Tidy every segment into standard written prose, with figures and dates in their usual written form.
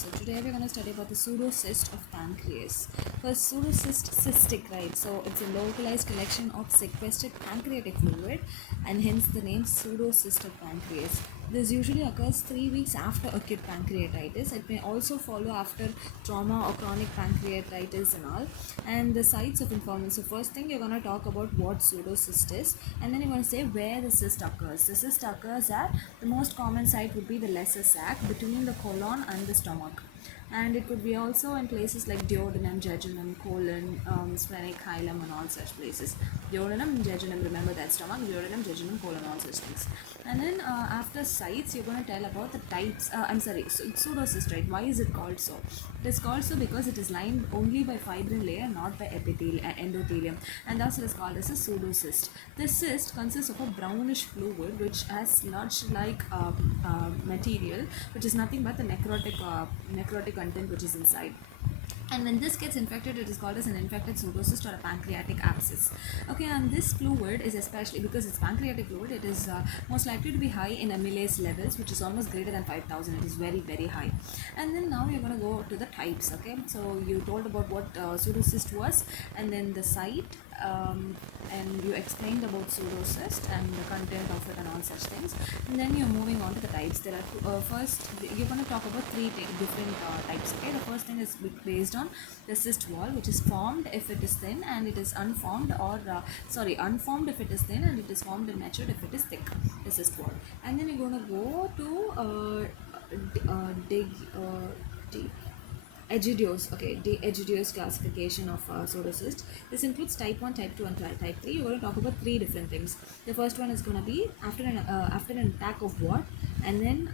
So today we're going to study about the pseudocyst of pancreas. First, pseudocyst cystic, right? So it's a localized collection of sequestered pancreatic fluid, and hence the name pseudocyst of pancreas. This usually occurs 3 weeks after acute pancreatitis. It may also follow after trauma or chronic pancreatitis and all. And the sites of involvement. So first thing, you're going to talk about what pseudocyst is, and then you're going to say where the cyst occurs. The cyst occurs at the most common site would be the lesser sac between the colon and the stomach, and it could be also in places like duodenum, jejunum, colon, splenic, hilum, and all such places. Duodenum, jejunum, remember that stomach, duodenum, jejunum, colon, all such things. And then after sites, you're going to tell about the types. So it's pseudocyst, right? Why is it called so? It is called so because it is lined only by fibrin layer, not by endothelium, and thus it is called as a pseudocyst. This cyst consists of a brownish fluid which has sludge-like material, which is nothing but the necrotic content which is inside. And when this gets infected, it is called as an infected pseudocyst or a pancreatic abscess. Okay, and this fluid is, especially because it's pancreatic fluid, it is most likely to be high in amylase levels, which is almost greater than 5,000. It is very, very high. And then now you're going to go to the types. Okay, so you told about what pseudocyst was, and then the site, and you explained about pseudocyst and the content of it and all such things. And then you're moving on to the types. There are first you're going to talk about three different types. Okay, the first thing is based on the cyst wall, which is formed if it is thin, and it is unformed, or unformed if it is thin, and it is formed and matured if it is thick, the cyst wall. And then you're going to go to Egidius, okay, the Egidius classification of pseudocyst. This includes type 1, type 2, and type 3. You're going to talk about three different things. The first one is going to be after an attack of what, and then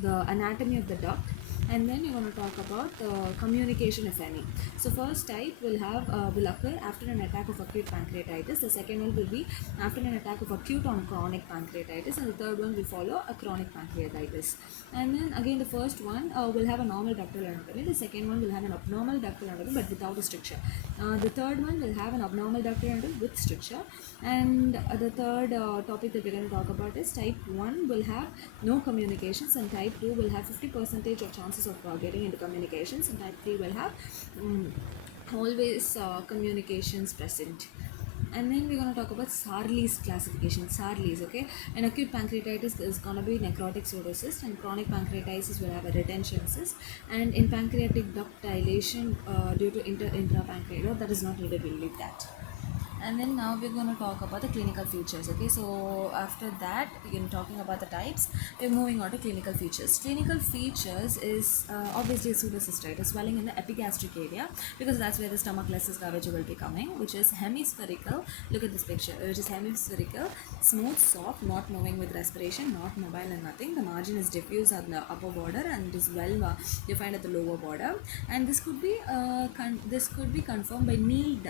the anatomy of the duct, and then you're going to talk about communication, if any. So first type will occur after an attack of acute pancreatitis. The second one will be after an attack of acute or chronic pancreatitis, and the third one will follow a chronic pancreatitis. And then again, the first one will have a normal ductal anatomy. The second one will have an abnormal ductal anatomy but without a stricture. The third one will have an abnormal ductal anatomy with stricture. And the third topic that we're going to talk about is type 1 will have no communications, and type 2 will have 50% of chances of getting into communications, and type 3 will have always communications present. And then we're going to talk about Sarli's classification. Sarli's, okay. An acute pancreatitis is going to be necrotic pseudocyst, and chronic pancreatitis will have a retention cyst. And in pancreatic duct dilation due to intrapancreatic, that is not needed, we'll leave that. And then now we're going to talk about the clinical features. Okay, so after that we're talking about the types, we're moving on to clinical features. Clinical features is obviously a pseudocyst, right? A swelling in the epigastric area, because that's where the stomach lessus curvature will be coming, which is hemispherical. Look at this picture, which is hemispherical, smooth, soft, not moving with respiration, not mobile and nothing. The margin is diffuse at the upper border and is well defined at the lower border. And this could be confirmed by knee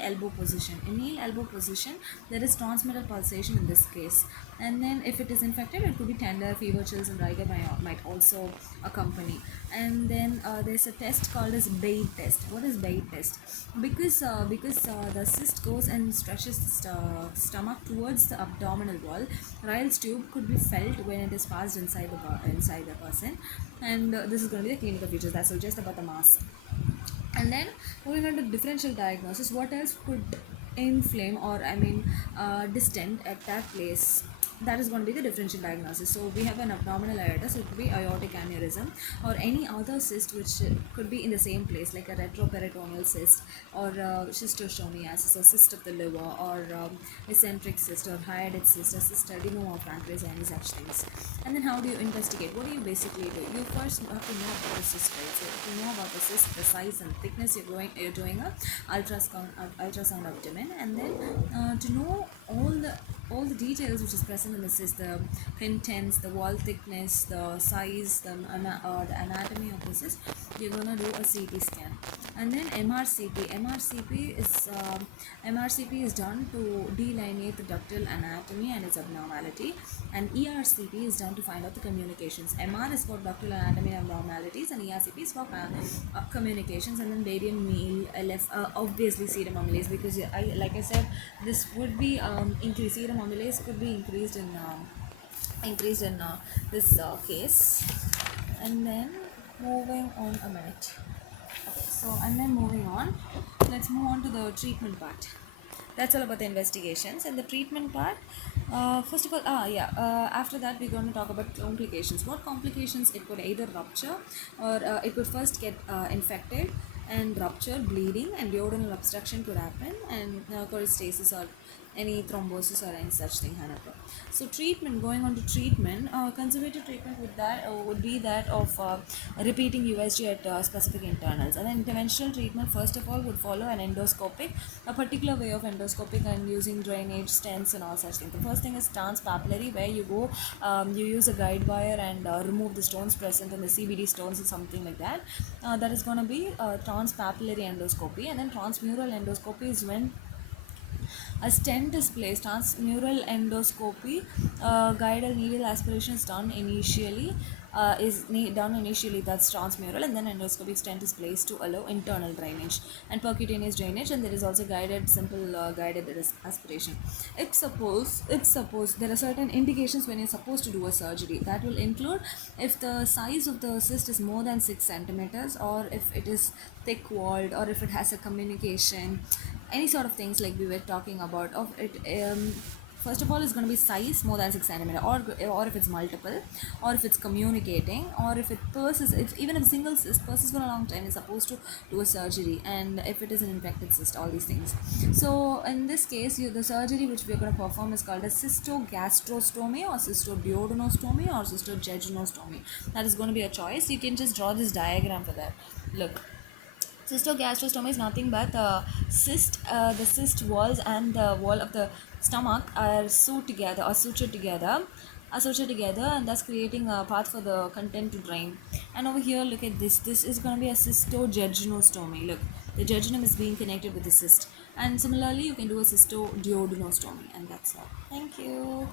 elbow position. In knee elbow position, there is transmittal pulsation in this case. And then if it is infected, it could be tender, fever, chills, and rigor might also accompany. And then there's a test called as Bade test. What is Bade test? Because the cyst goes and stretches the stomach towards the abdominal wall, Ryle's tube could be felt when it is passed inside the person. And this is going to be the clinical features. That's just about the mass. And then moving on to differential diagnosis, what else could inflame or distend at that place? That is going to be the differential diagnosis. So we have an abdominal aorta, so it could be aortic aneurysm, or any other cyst which could be in the same place, like a retroperitoneal cyst, or schistosomiasis, or cyst of the liver, or eccentric cyst, or hyalid cyst, or cystadenoma of pancreas, any such things. And then how do you investigate? What do you basically do? You first have to know about the cyst, right? So if you know about the cyst, the size and thickness, you're doing a ultrasound abdomen, and then to know all the details which is present in the cyst, the contents, the wall thickness, the size, the anatomy of the cyst, you're going to do a CT scan. And then MRCP is done to delineate the ductal anatomy and its abnormality, and ERCP is done to find out the communications. MR is for ductal anatomy and abnormalities, and ERCP is for communications. And then barium meal, LF, obviously serum amylase, because like I said, this would be increased. Serum amylase could be increased in this case. And then Moving on a minute. Okay, so and then moving on, let's move on to the treatment part. That's all about the investigations and the treatment part. First of all, after that we're going to talk about complications. What complications? It could either rupture, or it could first get infected and rupture, bleeding, and duodenal obstruction could happen, and cholestasis or any thrombosis or any such thing can occur. So treatment, going on to treatment, conservative treatment would be that of repeating USG at specific internals, and then interventional treatment first of all would follow an endoscopic, a particular way of endoscopic and using drainage, stents and all such things. The first thing is transpapillary, where you go, you use a guide wire and remove the stones present in the CBD stones or something like that. That is going to be transpapillary endoscopy. And then transmural endoscopy is when a stent is placed. Transmural endoscopy, guided needle aspiration is done initially. Done initially, that's transmural, and then endoscopic stent is placed to allow internal drainage and percutaneous drainage, and there is also guided, simple guided aspiration. If suppose there are certain indications when you're supposed to do a surgery, that will include if the size of the cyst is more than 6 centimeters, or if it is thick walled, or if it has a communication, any sort of things like we were talking about of it. First of all, it's going to be size more than 6 centimeter, or if it's multiple, or if it's communicating, or if it persists, if even if a single cyst persists for a long time, is supposed to do a surgery. And if it is an infected cyst, all these things. So in this case, the surgery which we are going to perform is called a cystogastrostomy, or cystoduodenostomy, or cystogegnostomy. That is going to be a choice. You can just draw this diagram for that. Look, cystogastrostomy is nothing but the cyst walls and the wall of the stomach are sewed together, or sutured together, and thus creating a path for the content to drain. And over here, look at this. This is going to be a cystogegnostomy. Look, the jejunum is being connected with the cyst. And similarly, you can do a cystoduodenostomy, and that's all. Thank you.